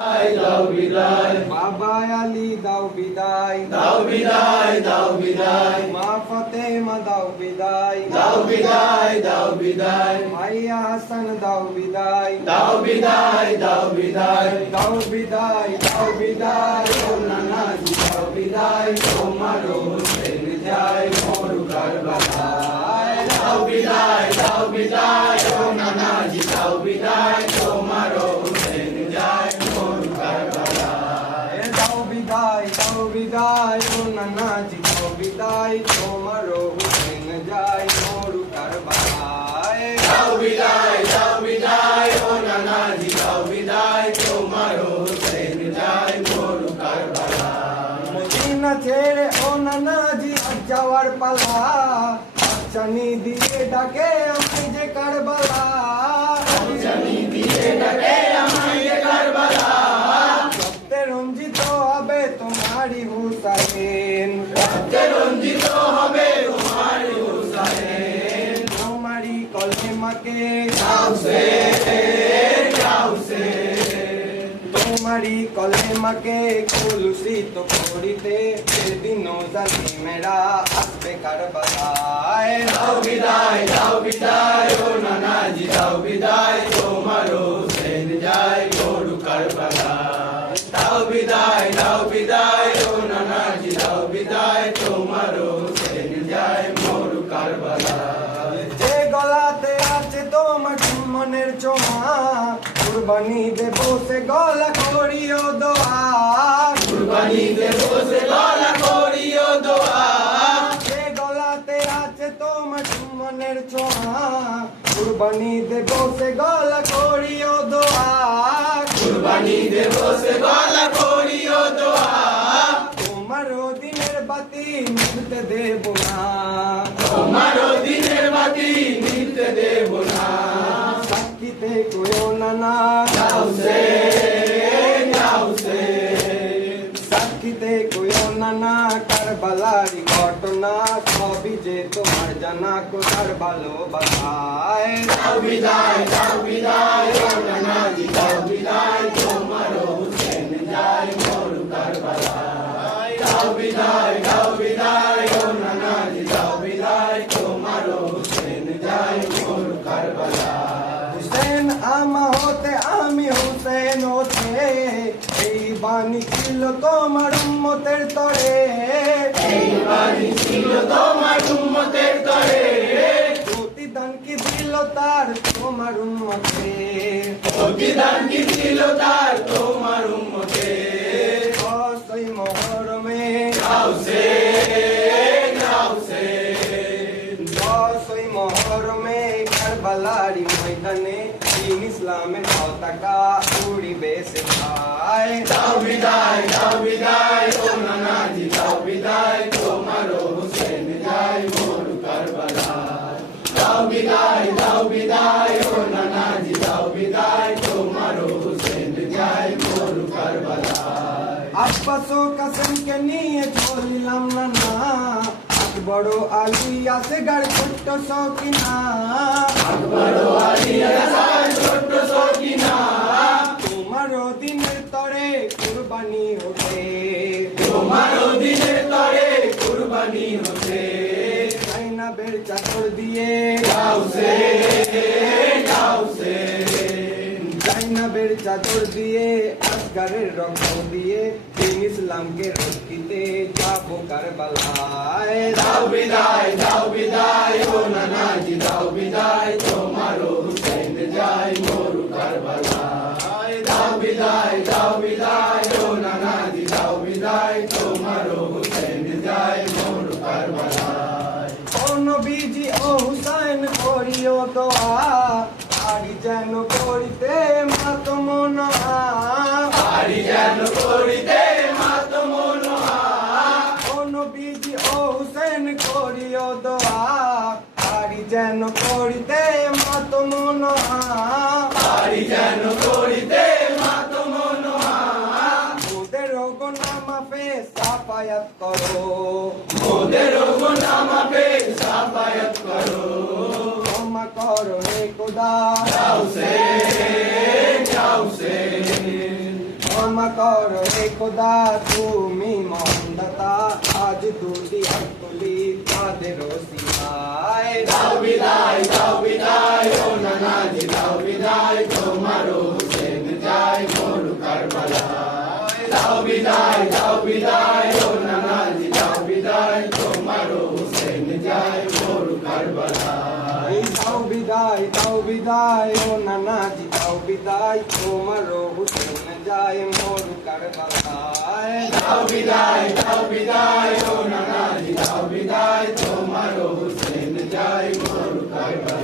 দাও বিদায়, বাবা আলী দাও বিদায়, দাও বিদায়, দাও বিদায়, মা ফাতেমা দাও বিদায়, দাও বিদায়, দাও বিদায়, ভাইয়া হাসান দাও বিদায়, দাও বিদায়, দাও বিদায়, দাও বিদায়, দাও বিদায়, ও নানাজি দাও বিদায়, তোমার হোসেন যায় মরু কারবালায়। দাও বিদায়, দাও বিদায়, ও নানাজি দাও বিদায়, তোমার হোসেন যায় মরু কারবালায়। দাও বিদায়, দাও বিদায়, ও নানাজি দাও বিদায়, তোমার হুসেন যায় মরু কারবালায়। দাও বিদায়, দাও বিদায়, ও নানাজি দাও বিদায়, তোমার হোসেন যায় মরু কারবালায়। মদিনা ছেড়ে ও নানাজি আজ যাওয়ার পালা, চানি দিয়ে ডাকে আমি যে কারবালা, জানি দিয়ে ডাকে আমায় যে কারবালা, রক্তে রঞ্জিত হবে তোমারই হুসাইন, রক্তে রঞ্জিত হবে তোমার হুসাইন। তোমারই কলেমাকে যাও সে, যাও সে, তোমারই কলেমাকে কলুষিত করিতে সেদিন জালিমেরা আসবে কারবালায়। দাও বিদায়, দাও বিদায়, ও নানাজি দাও বিদায়, তোমার হোসেন যায় মরু কারবালায়। দাও বিদায়, দাও বিদায়, ও নানাজি দাও বিদায়, তোমার হোসেন যায় মরু কারবালায়। যে গলাতে আছে তোমার মনের চোমা, কুরবানি দেব সে গলা করিও দোয়া, কুরবানি দেব সে গলা করিও দোয়া, যে গলাতে আছে তোমার মনের চোমা, কুরবানি দেব সে গলা করিও দোয়া, কুরবানি দেব সে গলা করিও দোয়া। তোমার দিনের বাতি নিভতে দেব না, তোমার দিনের বাতি নিতে দেব না। সাক্ষীতে কইও না না, যাও সে, যাও সে, সাক্ষীতে কইও না না, কারবালারি ঘটনা সবই যে তোমার জানা, কোথার ভালোবাসায়। দাও বিদায়, দাও বিদায়, ও নানাজি দাও বিদায়, তোমার হোসেন যায় মরু কারবালায়। দাও বিদায়, দাও বিদায়, ও নানাজি দাও বিদায়, তোমার হোসেন যায় মরু কারবালায়। হুসেন আমা হতে আমি হুসেন হতে, এই বাণী ছিল তোমার উম্মতের তরে, এই বাণী ছিল তোমার উম্মতের তরে, প্রতিদান কি দিল তার তোমার উম্মতে, প্রতিদান কি ছিল তার তোমার উম্মতে। অসই মহরমে যাও সে, যাও সে, অসই মহরমে কারবালারি ময়দানে দিন ইসলামের পতাকা উড়িবে সে ভাই। দাও বিদায়, দাও বিদায়, ও নানাজি দাও বিদায়, তোমার হোসেন যায় মরু কারবালায়। দাও বিদায়, দাও বিদায়, ও নানাজি দাও বিদায়, তোমার হোসেন যায় মরু কারবালায়। আব্বাস ও কাসেমকে নিয়ে চলিলাম না না, বড় আলী আছে গার ছোট্ট সকিনা, আকবর আলী আসার ছোট্ট সকিনা, তোমার দিনের তরে কুরবানি হতে, তোমার দিনের তরে কুরবানি হতে। জাইনাবের চাদর দিয়ে যাও সে, যাও সে, জাইনাবের চাদর দিয়ে আসগারের রক্ত দিয়ে দিন ইসলামকে রক্ষিতে যাবো কারবালায়। দাও বিদায়, দাও বিদায়, ও নানাজি দাও বিদায়, তোমার হোসেন যায় মরু কারবালায়। দাও বিদায়, দাও বিদায়, ও নানাজি দাও বিদায়, তোমার হোসেন যায় মরু কারবালায়। ও নবীজি ও হুসাইন করিও দোয়া, আরি যেন করিতে মাতমনা, আরি যেন করিতে মাতমনোহা। ও নবীজি ও হুসেন করিও দোয়া, আরি যেন করিতে মাতমনা, আরি যেন করিতে মাতমনোহা। ওদের গোনা মাফে সাফায়াত করো, মোদের গুনাহ মাফে সাফায়াত করো। ক্ষমা করো হে খোদা, যাও সে, যাও সে, ক্ষমা করো হে খোদা তুমি মহানদাতা আজ দুটি হাত তুলি তাদের রসিয়ায় দাও বিদায় ও নানাজি দাও বিদায় তোমারও হুসেন যায় মরু কারবালায় দাও বিদায় ও নানাজি দাও বিদায় তোমারও হুসেন যায় মরু কারবালায় দাও বিদায় ও নানাজি দাও বিদায় তোমারও হুসেন যায় মরু কারবালায় দাও বিদায় ও নানাজি দাও বিদায় তোমারও হুসেন যায় মরু কারবালায়